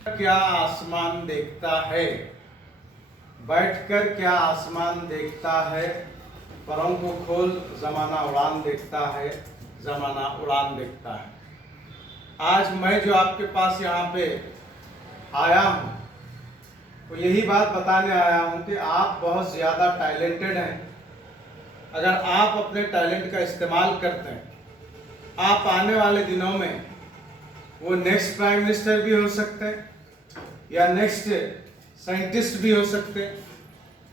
क्या आसमान देखता है, बैठकर क्या आसमान देखता है, परों को खोल जमाना उड़ान देखता है, जमाना उड़ान देखता है। आज मैं जो आपके पास यहाँ पे आया हूँ वो यही बात बताने आया हूँ कि आप बहुत ज़्यादा टैलेंटेड हैं। अगर आप अपने टैलेंट का इस्तेमाल करते हैं, आप आने वाले दिनों में वो नेक्स्ट प्राइम मिनिस्टर भी हो सकते हैं, या नेक्स्ट साइंटिस्ट भी हो सकते हैं,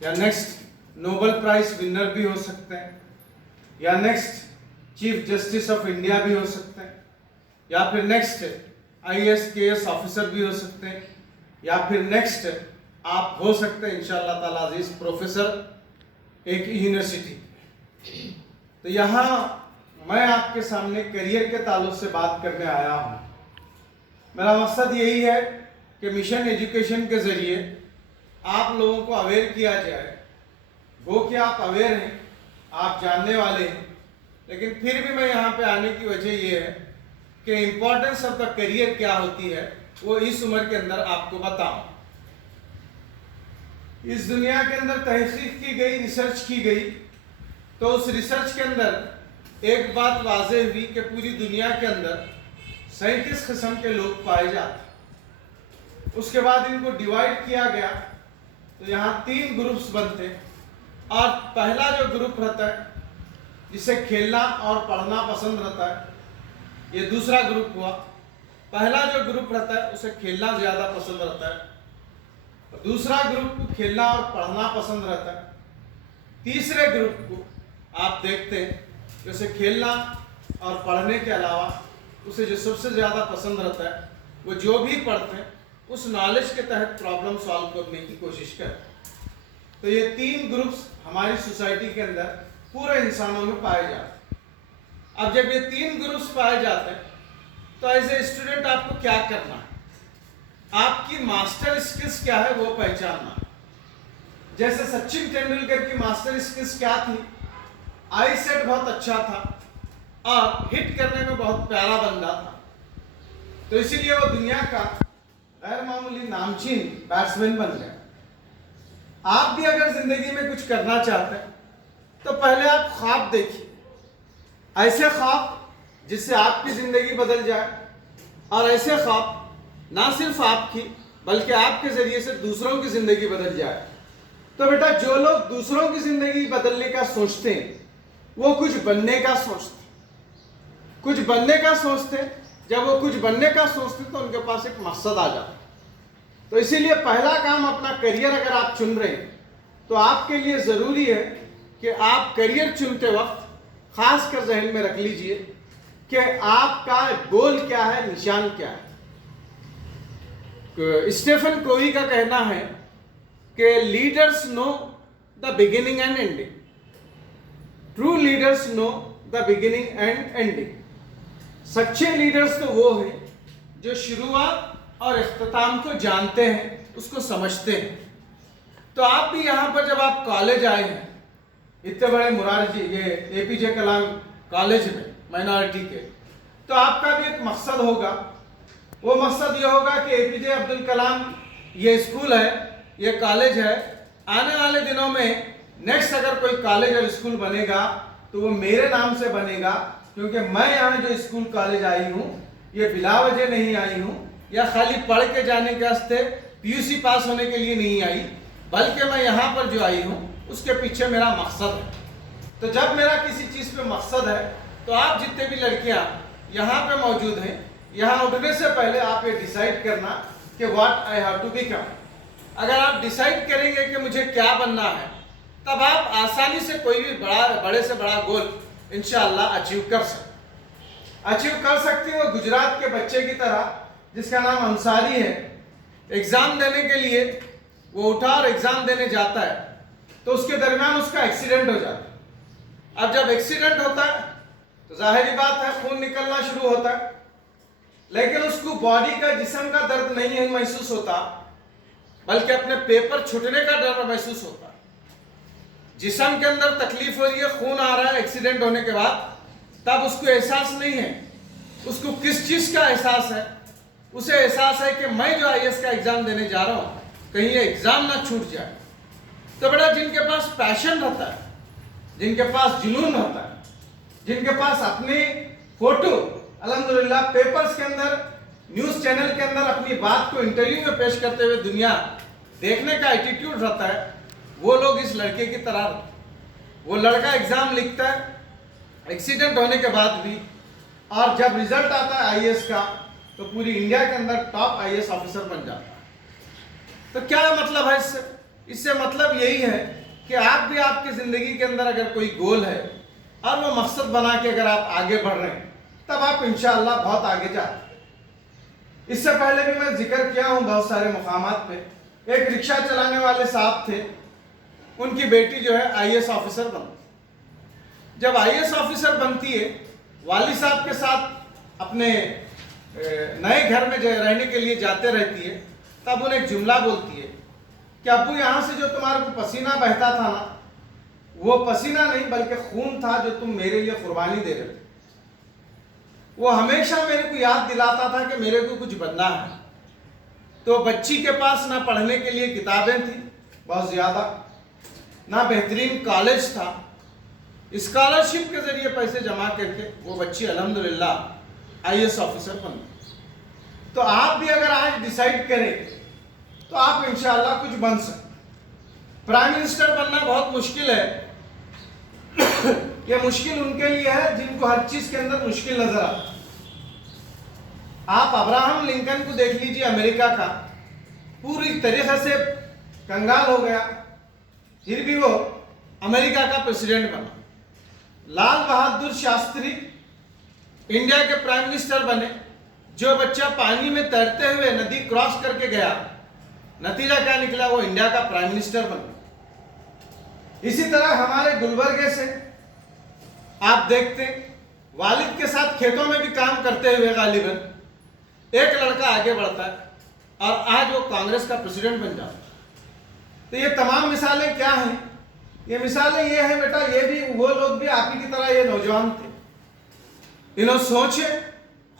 या नेक्स्ट नोबेल प्राइज विनर भी हो सकते हैं, या next chief justice of India भी हो सकते हैं, या फिर नेक्स्ट IAS KS ऑफिसर भी हो सकते हैं, या फिर नेक्स्ट आप हो सकते हैं इंशाअल्लाह ताला अजीज प्रोफेसर एक यूनिवर्सिटी। तो यहाँ मैं आपके सामने करियर के ताल्लुक से बात करने आया हूँ। मेरा मकसद यही है कि मिशन एजुकेशन के ज़रिए आप लोगों को अवेयर किया जाए। वो कि आप अवेयर हैं, आप जानने वाले हैं, लेकिन फिर भी मैं यहाँ पे आने की वजह ये है कि इम्पोर्टेंस ऑफ द करियर क्या होती है वो इस उम्र के अंदर आपको बताऊं। इस दुनिया के अंदर तहकीक की गई, रिसर्च की गई, तो उस रिसर्च के अंदर एक बात वाज़ेह हुई कि पूरी दुनिया के अंदर 37 किस्म के लोग पाए जाते। उसके बाद इनको डिवाइड किया गया तो यहाँ 3 ग्रुप्स बनते, और पहला जो ग्रुप रहता है जिसे खेलना और पढ़ना पसंद रहता है, ये दूसरा ग्रुप हुआ। पहला जो ग्रुप रहता है उसे खेलना ज़्यादा पसंद रहता है, दूसरा ग्रुप को खेलना और पढ़ना पसंद रहता है, तीसरे ग्रुप को आप देखते हैं कि उसे खेलना और पढ़ने के अलावा उसे जो सबसे ज़्यादा पसंद रहता है वो जो भी पढ़ते हैं उस नॉलेज के तहत प्रॉब्लम सॉल्व करने की कोशिश करते हैं। तो ये 3 ग्रुप्स हमारी सोसाइटी के अंदर पूरे इंसानों में पाए जाते हैं। अब जब ये 3 ग्रुप्स पाए जाते हैं तो एज ए स्टूडेंट आपको क्या करना है, आपकी मास्टर स्किल्स क्या है वो पहचानना। जैसे सचिन तेंदुलकर की मास्टर स्किल्स क्या थी, आई सेट बहुत अच्छा था और हिट करने में बहुत प्यारा बंदा था, तो इसीलिए वो दुनिया का गैर मामूली नामचीन बैट्समैन बन गया। आप भी अगर जिंदगी में कुछ करना चाहते हैं तो पहले आप ख्वाब देखिए, ऐसे ख्वाब जिससे आपकी जिंदगी बदल जाए, और ऐसे ख्वाब ना सिर्फ आपकी बल्कि आपके जरिए से दूसरों की जिंदगी बदल जाए। तो बेटा जो लोग दूसरों की जिंदगी बदलने का सोचते हैं वो कुछ बनने का सोचते, कुछ बनने का सोचते। जब वो कुछ बनने का सोचते तो उनके पास एक मकसद आ जाता। तो इसीलिए पहला काम अपना करियर अगर आप चुन रहे हैं तो आपके लिए ज़रूरी है कि आप करियर चुनते वक्त खास कर जहन में रख लीजिए कि आपका गोल क्या है, निशान क्या है। स्टीफन कोवी का कहना है कि leaders know the beginning and ending, true leaders know the beginning and ending. सच्चे लीडर्स तो वो हैं जो शुरुआत और इख्तिताम को जानते हैं, उसको समझते हैं। तो आप भी यहाँ पर जब आप कॉलेज आए हैं, इतने बड़े मुरारजी ये APJ कलाम कॉलेज में माइनॉरिटी के, तो आपका भी एक मकसद होगा। वो मकसद ये होगा कि APJ अब्दुल कलाम ये स्कूल है, ये कॉलेज है, आने वाले दिनों में नेक्स्ट अगर कोई कॉलेज और स्कूल बनेगा तो वो मेरे नाम से बनेगा, क्योंकि मैं यहाँ जो स्कूल कॉलेज आई हूँ ये बिला वजह नहीं आई हूँ, या खाली पढ़ के जाने के वास्ते PUC पास होने के लिए नहीं आई, बल्कि मैं यहाँ पर जो आई हूँ उसके पीछे मेरा मकसद है। तो जब मेरा किसी चीज़ पे मकसद है तो आप जितने भी लड़कियाँ यहाँ पे मौजूद हैं, यहाँ उठने से पहले आप ये डिसाइड करना कि what I have to become. अगर आप डिसाइड करेंगे कि मुझे क्या बनना है, तब आप आसानी से कोई भी बड़े से बड़ा गोल इंशाअल्लाह अचीव कर सकते हो। गुजरात के बच्चे की तरह जिसका नाम अंसारी है, एग्ज़ाम देने के लिए वो उठा और एग्ज़ाम देने जाता है तो उसके दरमियान उसका एक्सीडेंट हो जाता है। अब जब एक्सीडेंट होता है तो जाहिर बात है खून निकलना शुरू होता है, लेकिन उसको बॉडी का, जिस्म का दर्द नहीं महसूस होता, बल्कि अपने पेपर छूटने का डर महसूस होता है। जिस्म के अंदर तकलीफ हो रही है, खून आ रहा है एक्सीडेंट होने के बाद, तब उसको एहसास नहीं है। उसको किस चीज़ का एहसास है? उसे एहसास है कि मैं जो आईएएस का एग्जाम देने जा रहा हूँ कहीं ये एग्जाम ना छूट जाए। तो बेटा जिनके पास पैशन रहता है, जिनके पास जुनून रहता है, जिनके पास अपनी फोटो अल्हम्दुलिल्लाह पेपर्स के अंदर, न्यूज चैनल के अंदर अपनी बात को इंटरव्यू में पेश करते हुए दुनिया देखने का एटीट्यूड रहता है, वो लोग इस लड़के की तरह, वो लड़का एग्जाम लिखता है एक्सीडेंट होने के बाद भी, और जब रिजल्ट आता है आईएएस का तो पूरी इंडिया के अंदर टॉप आईएएस ऑफिसर बन जाता है। तो क्या मतलब है इससे? इससे मतलब यही है कि आप भी आपकी जिंदगी के अंदर अगर कोई गोल है और वो मकसद बना के अगर आप आगे बढ़ रहे हैं तब आप इंशाअल्लाह बहुत आगे जाते। इससे पहले भी मैं जिक्र किया हूं बहुत सारे मुकामात पे। एक रिक्शा चलाने वाले साहब थे, उनकी बेटी जो है आईएएस ऑफिसर बनती। जब आईएएस ऑफिसर बनती है, वाली साहब के साथ अपने नए घर में रहने के लिए जाते रहती है, तब उन्हें एक जुमला बोलती है कि अब्बू यहाँ से जो तुम्हारे को पसीना बहता था ना, वो पसीना नहीं बल्कि खून था जो तुम मेरे लिए कुर्बानी दे रहे थे। वो हमेशा मेरे को याद दिलाता था कि मेरे को कुछ बनना है। तो बच्ची के पास ना पढ़ने के लिए किताबें थी बहुत ज़्यादा, ना बेहतरीन कॉलेज था। स्कॉलरशिप के जरिए पैसे जमा करके वो बच्ची अल्हम्दुलिल्लाह आईएएस ऑफिसर बन गई। तो आप भी अगर आज डिसाइड करें तो आप इंशाअल्लाह कुछ बन सकते। प्राइम मिनिस्टर बनना बहुत मुश्किल है। यह मुश्किल उनके लिए है जिनको हर चीज के अंदर मुश्किल नजर आता। आप अब्राहम लिंकन को देख लीजिए, अमेरिका का, पूरी तरीके से कंगाल हो गया, फिर भी वो अमेरिका का प्रेसिडेंट बना। लाल बहादुर शास्त्री इंडिया के प्राइम मिनिस्टर बने। जो बच्चा पानी में तैरते हुए नदी क्रॉस करके गया, नतीजा क्या निकला? वो इंडिया का प्राइम मिनिस्टर बन गया। इसी तरह हमारे गुलबर्गे से आप देखते वालिद के साथ खेतों में भी काम करते हुए गालिबन एक लड़का आगे बढ़ता है और आज वो कांग्रेस का प्रेसिडेंट बन जाता है। तो ये तमाम मिसालें क्या हैं? ये मिसालें ये हैं बेटा, ये भी वो लोग भी आप ही की तरह ये नौजवान थे। इन्होंने सोचे,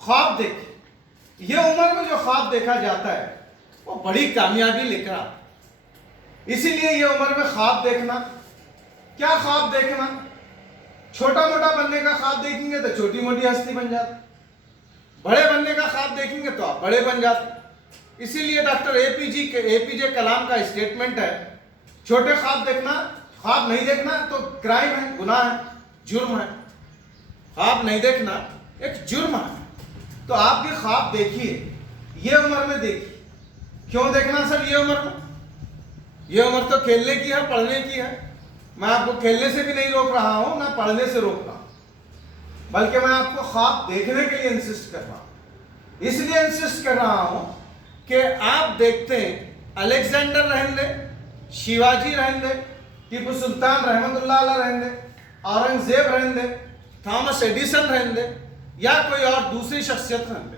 ख्वाब देखे। ये उम्र में जो ख्वाब देखा जाता है वो बड़ी कामयाबी लेकर आता। इसीलिए ये उम्र में ख्वाब देखना, क्या ख्वाब देखना? छोटा मोटा बनने का ख्वाब देखेंगे तो छोटी मोटी हस्ती बन जाती, बड़े बनने का ख्वाब देखेंगे तो आप बड़े बन जाते। इसीलिए डॉक्टर एपीजे कलाम का स्टेटमेंट है, छोटे ख्वाब देखना, ख्वाब नहीं देखना तो क्राइम है, गुनाह है, जुर्म है। ख्वाब नहीं देखना एक जुर्म है। तो आप भी ख्वाब देखिए, ये उम्र में देखिए। क्यों देखना सर ये उम्र में? ये उम्र तो खेलने की है, पढ़ने की है। मैं आपको खेलने से भी नहीं रोक रहा हूं, ना पढ़ने से रोक रहा हूं, बल्कि मैं आपको ख्वाब देखने के लिए इंसिस्ट कर रहा हूं। इसलिए इंसिस्ट कर रहा हूं कि आप देखते हैं अलेक्जेंडर रहने दे, शिवाजी रहने दे, टीपू सुल्तान रहमतुल्लाह अलैह रहने दे, औरंगजेब रहने दे, थॉमस एडिसन रहने दे, या कोई और दूसरी शख्सियत रहने दे,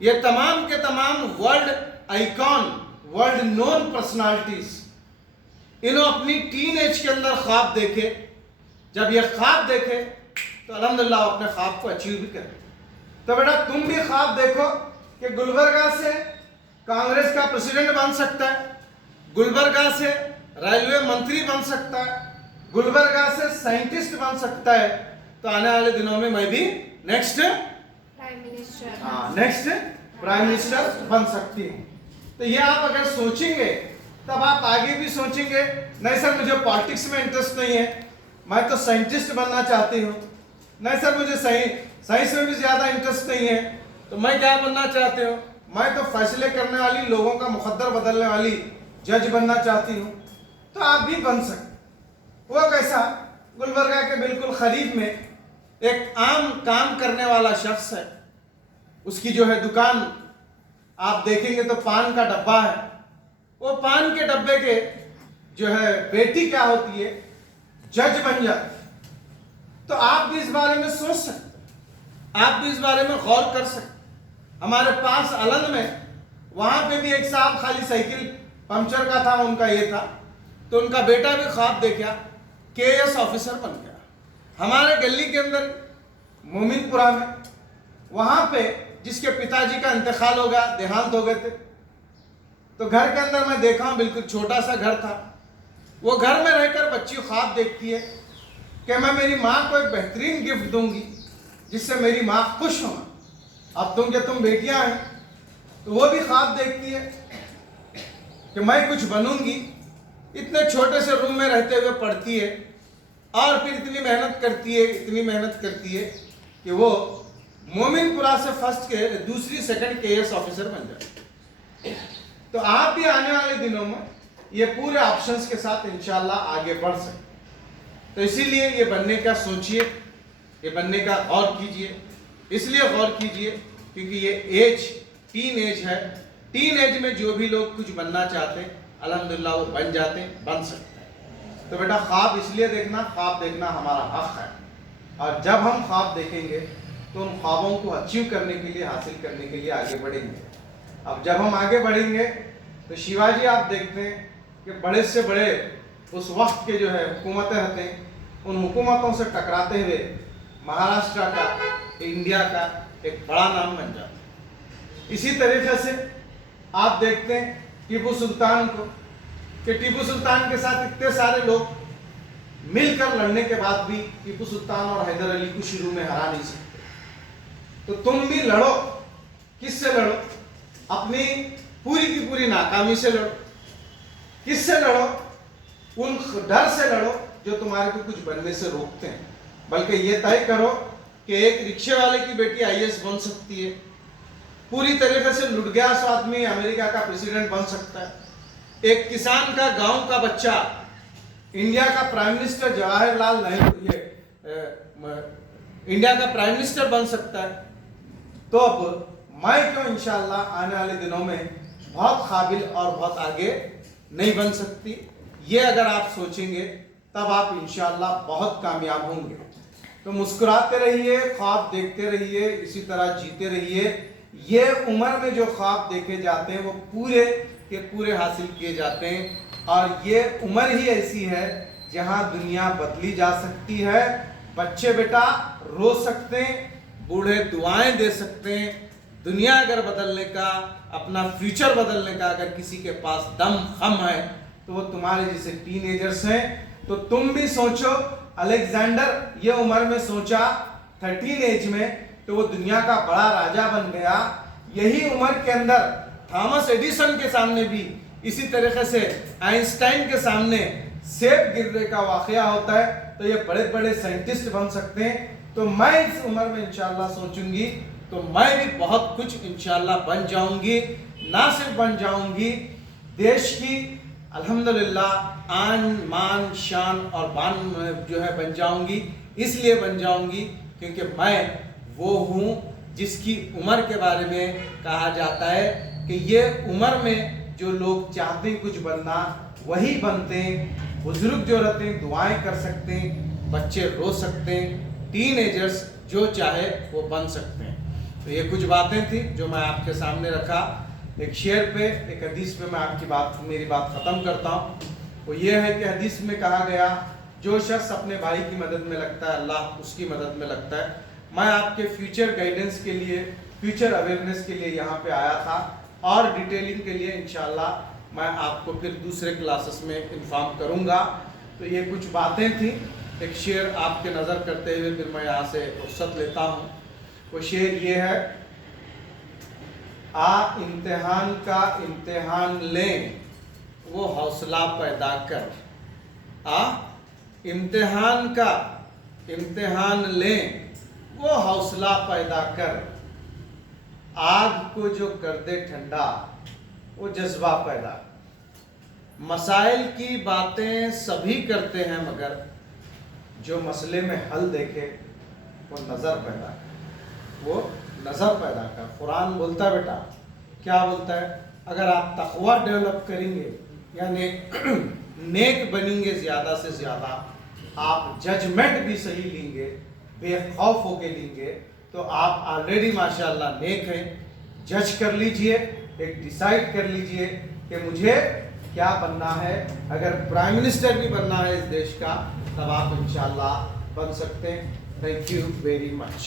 ये तमाम के तमाम world icon, world known personalities, इन्होंने अपनी टीन एज के अंदर ख्वाब देखे। जब ये ख्वाब देखे तो अल्हम्दुलिल्लाह अपने ख्वाब को अचीव भी करें। तो बेटा तुम भी ख्वाब देखो कि गुलबर्गा से कांग्रेस का प्रेसिडेंट बन सकता है, गुलबर्गा से रेलवे मंत्री बन सकता है, गुलबर्गा से साइंटिस्ट बन सकता है। तो आने वाले दिनों में मैं भी नेक्स्ट प्राइम मिनिस्टर बन सकती हूँ। तो ये आप अगर सोचेंगे तब आप आगे भी सोचेंगे, नहीं सर मुझे पॉलिटिक्स में इंटरेस्ट नहीं है, मैं तो साइंटिस्ट बनना चाहती हूँ। नहीं सर मुझे साइंस में भी ज़्यादा इंटरेस्ट नहीं है, तो मैं क्या बनना चाहती हूँ? मैं तो फैसले करने वाली, लोगों का मुकद्दर बदलने वाली जज बनना चाहती हूँ। तो आप भी बन सकते। वो कैसा? गुलबर्गा के बिल्कुल करीब में एक आम काम करने वाला शख्स है, उसकी जो है दुकान आप देखेंगे तो पान का डब्बा है। वो पान के डब्बे के जो है बेटी क्या होती है? जज बन जाती। तो आप भी इस बारे में सोच सकते, आप भी इस बारे में गौर कर सकते। हमारे पास अलंग में वहां पे भी एक साहब खाली साइकिल पंक्चर का था, उनका ये था, तो उनका बेटा भी ख्वाब देखा, केएएस ऑफिसर बन गया। हमारे गली के अंदर मोमिनपुरा में, वहां पे जिसके पिताजी का इंतकाल हो गया, देहांत हो गए थे। तो घर के अंदर मैं देखा हूँ, बिल्कुल छोटा सा घर था। वो घर में रहकर बच्ची ख्वाब देखती है कि मैं मेरी माँ को एक बेहतरीन गिफ्ट दूंगी जिससे मेरी माँ खुश हो। अब तुम बेटियां हैं, तो वो भी ख्वाब देखती है कि मैं कुछ बनूंगी। इतने छोटे से रूम में रहते हुए पढ़ती है और फिर इतनी मेहनत करती है कि वो मोमिनपुरा से दूसरी सेकंड केएस ऑफिसर बन जाए। तो आप भी आने वाले दिनों में ये पूरे ऑप्शंस के साथ इंशाल्लाह आगे बढ़ सकते। तो इसीलिए ये बनने का सोचिए, ये बनने का गौर कीजिए। इसलिए गौर कीजिए क्योंकि ये एज टीन एज है। टीन एज में जो भी लोग कुछ बनना चाहते हैं अल्हम्दुलिल्लाह वो बन जाते हैं, बन सकते हैं। तो बेटा ख्वाब इसलिए देखना, ख्वाब देखना हमारा हक है। और जब हम ख्वाब देखेंगे तो उन ख्वाबों को अचीव करने के लिए, हासिल करने के लिए आगे बढ़ेंगे। अब जब हम आगे बढ़ेंगे तो शिवाजी आप देखते हैं कि बड़े से बड़े उस वक्त के जो है हुकूमतें रहते हैं, उन हुकूमतों से टकराते हुए महाराष्ट्र का, इंडिया का एक बड़ा नाम बन जाता है। इसी तरीके से आप देखते हैं टीपू सुल्तान को, कि टीपू सुल्तान के साथ इतने सारे लोग मिलकर लड़ने के बाद भी टीपू सुल्तान और हैदर अली को शुरू में हरा नहीं सकते। तो तुम भी लड़ो। किससे लड़ो? अपनी पूरी की पूरी नाकामी से लड़ो। किससे लड़ो? उन डर से लड़ो जो तुम्हारे को कुछ बनने से रोकते हैं। बल्कि ये तय करो कि एक रिक्शे वाले की बेटी आईएएस बन सकती है, पूरी तरीके से लुटगयास आदमी अमेरिका का प्रेसिडेंट बन सकता है, एक किसान का गांव का बच्चा इंडिया का prime minister Jawaharlal Nehru India का प्राइम मिनिस्टर बन सकता है। तो अब मैं क्यों इंशाल्लाह आने वाले दिनों में बहुत काबिल और बहुत आगे नहीं बन सकती? ये अगर आप सोचेंगे तब आप इंशाल्लाह बहुत कामयाब होंगे। तो मुस्कुराते रहिए, ख्वाब देखते रहिए, इसी तरह जीते रहिए। ये उम्र में जो ख्वाब देखे जाते हैं वो पूरे के पूरे हासिल किए जाते हैं। और ये उम्र ही ऐसी है जहां दुनिया बदली जा सकती है। बच्चे बेटा रो सकते हैं, बूढ़े दुआएं दे सकते हैं। दुनिया अगर बदलने का, अपना फ्यूचर बदलने का अगर किसी के पास दम खम है तो वो तुम्हारे जैसे टीनेजर्स हैं। तो तुम भी सोचो। अलेक्जेंडर ये उम्र में सोचा 13 एज में, तो वो दुनिया का बड़ा राजा बन गया। यही उम्र के अंदर थॉमस एडिसन के सामने भी, इसी तरीके से आइंस्टाइन के सामने सेब गिरने का वाकया होता है, तो ये बड़े बड़े साइंटिस्ट बन सकते हैं। तो मैं इस उम्र में इंशाल्लाह सोचूंगी तो मैं भी बहुत कुछ इंशाल्लाह बन जाऊंगी। ना सिर्फ बन जाऊंगी, देश की अल्हम्दुलिल्लाह आन मान शान और बान जो है बन जाऊंगी। इसलिए बन जाऊंगी क्योंकि मैं वो हूँ जिसकी उम्र के बारे में कहा जाता है कि ये उम्र में जो लोग चाहते हैं कुछ बनना वही बनते हैं। बुजुर्ग जो रहते हैं दुआएं कर सकते हैं, बच्चे रो सकते हैं, टीनेजर्स जो चाहे वो बन सकते हैं। तो ये कुछ बातें थी जो मैं आपके सामने रखा। एक शेर पे, एक हदीस पे मैं मेरी बात ख़त्म करता हूँ। वो ये है कि हदीस में कहा गया, जो शख्स अपने भाई की मदद में लगता है अल्लाह उसकी मदद में लगता है। मैं आपके फ्यूचर गाइडेंस के लिए, फ्यूचर अवेयरनेस के लिए यहाँ पे आया था और डिटेलिंग के लिए इंशाल्लाह मैं आपको फिर दूसरे क्लासेस में इन्फॉर्म करूँगा। तो ये कुछ बातें थी। एक शेर आपके नज़र करते हुए फिर मैं यहाँ से रुख्सत लेता हूँ। वो शेर ये है, आ इम्तिहान का इम्तिहान लें वो हौसला पैदा कर। आ इम्तिहान का इम्तिहान लें वो हौसला पैदा कर। आग को जो कर दे ठंडा वो जज्बा पैदा। मसाइल की बातें सभी करते हैं मगर जो मसले में हल देखे वो नज़र पैदा कर। वो नज़र पैदा कर। कुरान बोलता है बेटा, क्या बोलता है? अगर आप तक़वा डेवलप करेंगे यानी नेक बनेंगे ज़्यादा से ज़्यादा, आप जजमेंट भी सही लेंगे, बेखौफ होके लेंगे, तो आप ऑलरेडी माशाल्लाह नेक हैं। जज कर लीजिए, एक डिसाइड कर लीजिए कि मुझे क्या बनना है। अगर प्राइम मिनिस्टर भी बनना है इस देश का तब आप इंशाल्लाह बन सकते हैं। Thank you very much.